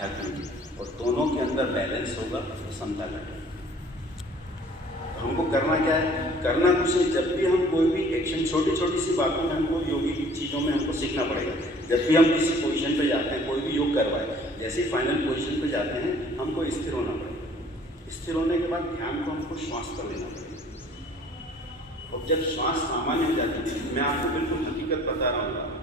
आध्यात्म की, और दोनों के अंदर बैलेंस होगा तो समता घटेगी। हमको करना क्या है? करना कुछ नहीं। जब भी हम कोई भी एक्शन, छोटी छोटी सी बातों में हमको योगी की चीज़ों में हमको सीखना पड़ेगा। जब भी हम किसी पोजीशन पे जाते हैं, कोई भी योग करवाए, जैसे ही फाइनल पोजीशन पे जाते हैं हमको स्थिर होना पड़ेगा। स्थिर होने के बाद ध्यान को हमको श्वास पर लेना पड़ेगा। और जब श्वास सामान्य हो जाती है, मैं आपको बिल्कुल हकीकत बता रहा हूँ,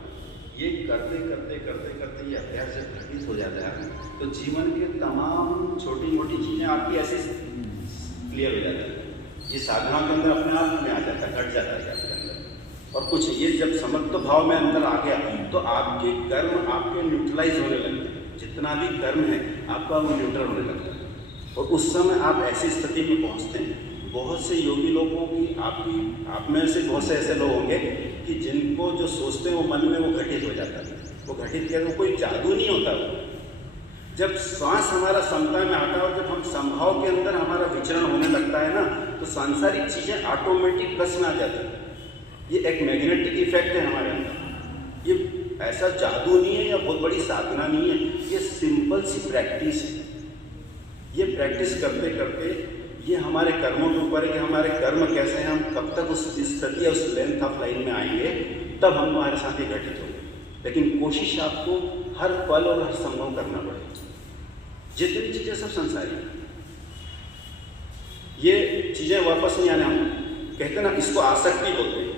ये करते करते करते करते ये अभ्यास जब घटित हो जाता है तो जीवन के तमाम छोटी मोटी चीज़ें आपकी ऐसे क्लियर हो जाती है। ये साधना के अंदर अपने आप में आ जाता है, घट जाता है आपके अंदर। और कुछ ये जब समत्व भाव में अंदर आ गया तो आपके कर्म आपके न्यूट्रलाइज होने लगते हैं। जितना भी कर्म है आपका वो न्यूट्रल होने लगता है, और उस समय आप ऐसी स्थिति में पहुंचते हैं। बहुत से योगी लोगों की आप में से बहुत से ऐसे लोग होंगे कि जिनको जो सोचते हैं वो मन में वो घटित हो जाता है। वो घटित क्या, कोई जादू नहीं होता वो। जब श्वास हमारा समता में आता है और जब हम संभाव के अंदर हमारा विचरण होने लगता है ना, तो सांसारिक चीज़ें ऑटोमेटिक बस में आ जाती है। ये एक मैग्नेटिक इफेक्ट है हमारे अंदर। ये ऐसा जादू नहीं है या बहुत बड़ी साधना नहीं है, ये सिंपल सी प्रैक्टिस है। ये प्रैक्टिस करते करते ये हमारे कर्मों के ऊपर है कि हमारे कर्म कैसे हैं, हम कब तक उस स्थिति या उस लेंथ ऑफ लाइन में आएंगे, तब हम हमारे साथ ये घटित होंगे। लेकिन कोशिश आपको हर पल और हर संभव करना पड़ेगा। जितनी चीज़ें सब संसारी हैं, ये चीज़ें वापस नहीं आने। हम कहते हैं ना, इसको आसक्ति बोलते हैं।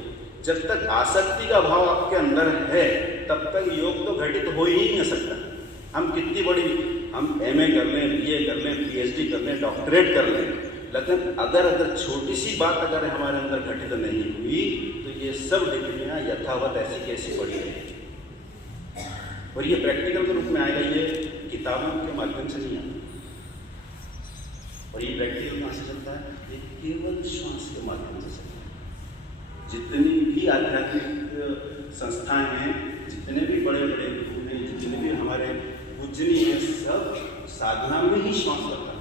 जब तक आसक्ति का भाव आपके अंदर है तब तक योग तो घटित हो ही नहीं सकता। हम कितनी बड़ी, हम MA कर लें, BA कर लें, PhD कर लें, डॉक्टरेट कर लें, लेकिन अगर छोटी सी बात अगर हमारे अंदर घटित नहीं हुई तो ये सब डिग्रियाँ यथावत ऐसी कैसी पड़ी रहेगी। और ये प्रैक्टिकल के रूप में आएगा, ये किताबों के माध्यम से नहीं आता। और ये प्रैक्टिकल कहाँ से चलता है? ये केवल श्वास के माध्यम से चलता है। जितनी भी आध्यात्मिक संस्थाएं हैं, जितने भी बड़े बड़े गुरु हैं, जितने भी हमारे पूजनीय हैं, सब साधना में ही श्वास करता है।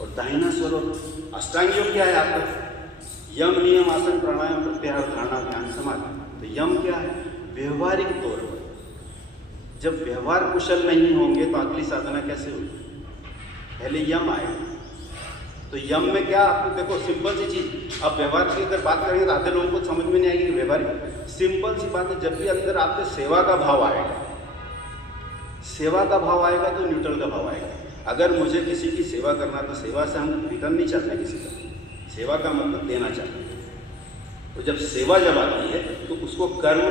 और दाहिना स्वरूप अष्टांग योग क्या है आपका? यम, नियम, आसन, प्राणायाम, प्रत्याहार, धारणा, ध्यान, समाधि। तो यम क्या है? व्यवहारिक तौर पर जब व्यवहार कुशल नहीं होंगे तो अगली साधना कैसे होगी? पहले यम आए। तो यम में क्या, आपको देखो सिंपल सी चीज। अब व्यवहार की अगर बात करेंगे तो आधे लोगों को समझ में नहीं आएगी कि व्यवहारिक। सिंपल सी बात है, जब भी अंदर आपके सेवा का भाव आएगा, सेवा का भाव आएगा तो न्यूट्रल का भाव आएगा। अगर मुझे किसी की सेवा करना तो सेवा से हम रिटर्न नहीं चाहते किसी का। सेवा का मतलब देना चाहते हैं। तो जब सेवा जब आती है तो उसको कर्म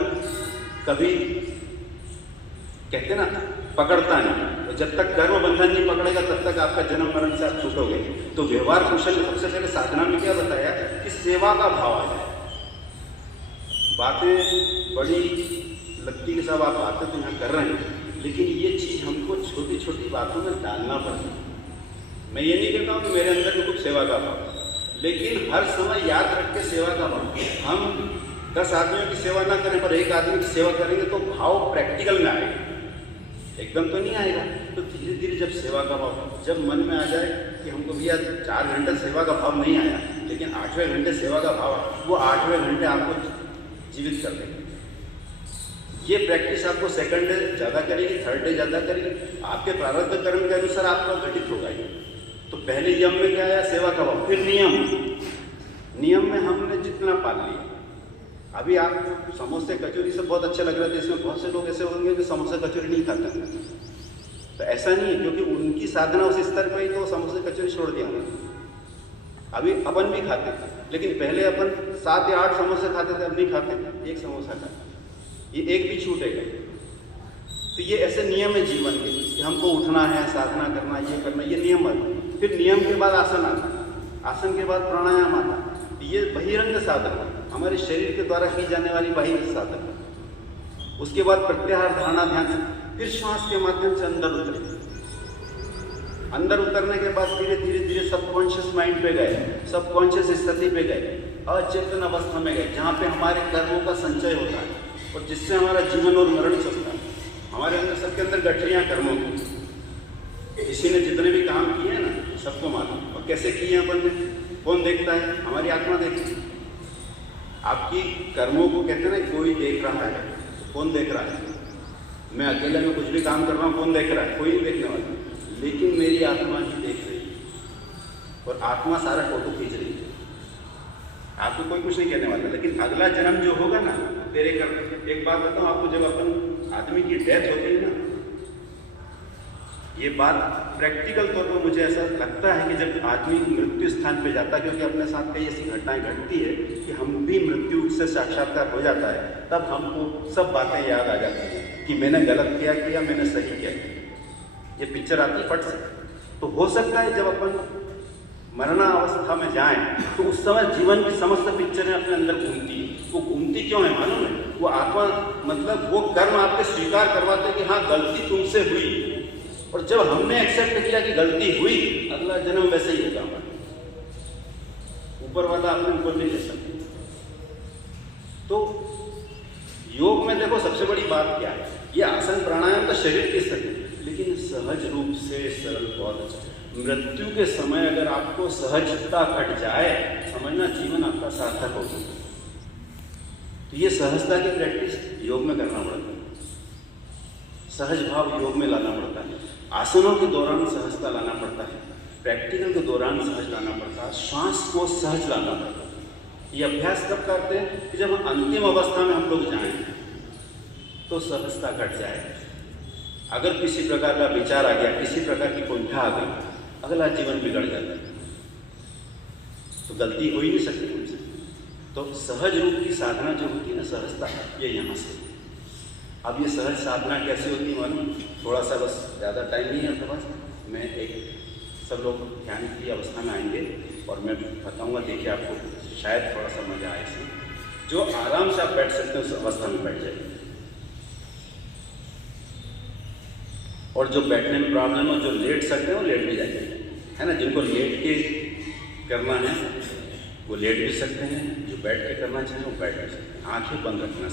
कभी कहते ना पकड़ता नहीं। तो जब तक कर्म बंधन नहीं पकड़ेगा तब तक आपका जन्म मरण से आप छूटोगे। तो व्यवहार कुशल सबसे पहले साधना में क्या बताया कि सेवा का भाव आ जाए। बातें बड़ी लगती है, सब आप बातें तो यहाँ कर रहे हैं, लेकिन ये चीज़ हमको छोटी छोटी बातों में डालना पड़ता है। मैं ये नहीं कहता हूँ कि मेरे अंदर में कुछ सेवा का भाव, लेकिन हर समय याद रख के सेवा का भाव। हम 10 आदमियों की सेवा ना करें पर एक आदमी की सेवा करेंगे तो भाव प्रैक्टिकल में आएगा, एकदम तो नहीं आएगा। तो धीरे धीरे जब सेवा का भाव जब मन में आ जाए कि हमको भैया 4 घंटे सेवा का भाव नहीं आया, लेकिन 8वें घंटे सेवा का भाव, वो 8वें घंटे आपको जीवित कर देंगे। ये प्रैक्टिस आपको सेकंड डे ज़्यादा करेगी, थर्ड डे ज़्यादा करेगी, आपके प्रारब्ध कर्म के अनुसार आपका घटित होगा ये। तो पहले यम में क्या आया? सेवा का भाव। फिर नियम। नियम में हमने जितना पाल लिया। अभी आप समोसे कचौरी सब बहुत अच्छे लग रहे थे, इसमें बहुत से लोग ऐसे होंगे जो समोसे कचौरी नहीं खाते हैं। तो ऐसा नहीं है, क्योंकि उनकी साधना उस स्तर पर ही तो समोसे कचौरी छोड़ दिया उन्होंने। अभी अपन भी खाते हैं, लेकिन पहले अपन 7 या 8 समोसे खाते थे, अब नहीं खाते, 1 समोसा खाते। ये एक भी छूटेगा। तो ये ऐसे नियम है जीवन के कि हमको उठना है, साधना करना, ये करना, ये नियम है। फिर नियम के बाद आसन आता, आसन के बाद प्राणायाम आता। ये बहिरंग साधना, हमारे शरीर के द्वारा की जाने वाली बहिरंग साधना। उसके बाद प्रत्याहार, धारणा, ध्यान, फिर श्वास के माध्यम से अंदर उतरे। अंदर उतरने के बाद धीरे धीरे धीरे सबकॉन्शियस माइंड पे गए, सबकॉन्शियस स्थिति पे गए, अचेतन अवस्था में गए, जहाँ पे हमारे कर्मों का संचय होता है और जिससे हमारा जीवन और मरण चलता है। हमारे अंदर सबके अंदर गठरियाँ कर्मों की, किसी ने जितने भी काम किए हैं ना सबको मालूम। और कैसे किए हैं अपन ने, कौन देखता है? हमारी आत्मा देखती है। आपकी कर्मों को कहते हैं ना, कोई देख रहा है, कौन देख रहा है? मैं अकेले में कुछ भी काम कर रहा हूँ, कौन देख रहा है? कोई नहीं देखने वाला, लेकिन मेरी आत्मा ही देख रही है और आत्मा सारा फोटो खींच रही है। आपको कोई कुछ नहीं कहने वाला, लेकिन अगला जन्म जो होगा ना तेरे कर। एक बात बताऊँ आपको, जब अपन आदमी की डेथ होती है ना, ये बात प्रैक्टिकल तौर पर मुझे ऐसा लगता है कि जब आदमी मृत्यु स्थान पे जाता है, क्योंकि अपने साथ कई ऐसी घटनाएं घटती है कि हम भी मृत्यु से साक्षात्कार हो जाता है, तब हमको सब बातें याद आ जाती हैं कि मैंने गलत किया, मैंने सही किया। ये पिक्चर आती है फट से। तो हो सकता है जब अपन मरणावस्था में जाएं तो उस समय जीवन की समस्त पिक्चरें अपने अंदर घूमती है। वो घूमती क्यों है मालूम है? वो आत्मा मतलब वो कर्म आपके स्वीकार करवाते कि हाँ गलती तुमसे हुई, और जब हमने एक्सेप्ट किया कि गलती हुई, अगला जन्म वैसे ही होगा हमारा। ऊपर वाला आपने ऊपर नहीं ले सकते। तो योग में देखो सबसे बड़ी बात क्या है, ये आसन प्राणायाम तो शरीर के सही, लेकिन सहज रूप से सरल बहुत अच्छा। मृत्यु के समय अगर आपको सहजता घट जाए, समझना जीवन आपका सार्थक हो गया। तो ये सहजता की प्रैक्टिस योग में करना पड़ता है, सहज भाव योग में लाना पड़ता है, आसनों के दौरान सहजता लाना पड़ता है, प्रैक्टिकल के दौरान सहज लाना पड़ता है, श्वास को सहज लाना पड़ता है। ये अभ्यास कब करते हैं कि जब हम अंतिम अवस्था में हम लोग जाएं तो सहजता घट जाए। अगर किसी प्रकार का विचार आ गया, किसी प्रकार की कुंठा आ गई, अगला जीवन बिगड़ जाता है। तो गलती हो ही नहीं सकती उनसे। तो सहज रूप की साधना जो होती है ना, सहजता, ये यहाँ से। अब ये सहज साधना कैसे होती है मालूम? थोड़ा सा बस ज़्यादा टाइम नहीं है आपके पास, मैं एक सब लोग ध्यान की अवस्था में आएंगे और मैं बताऊंगा, देखिए आपको शायद थोड़ा सा मजा आए इसमें। जो आराम से आप बैठ सकते हैं उस अवस्था में बैठ जाइए, और जो बैठने में प्रॉब्लम हो, जो लेट सकते हैं वो लेट भी जाइए, है ना। जिनको लेट के करना है वो लेट भी सकते हैं, जो बैठ के करना चाहें वो बैठ भी सकते हैं। आंखें बंद रखना।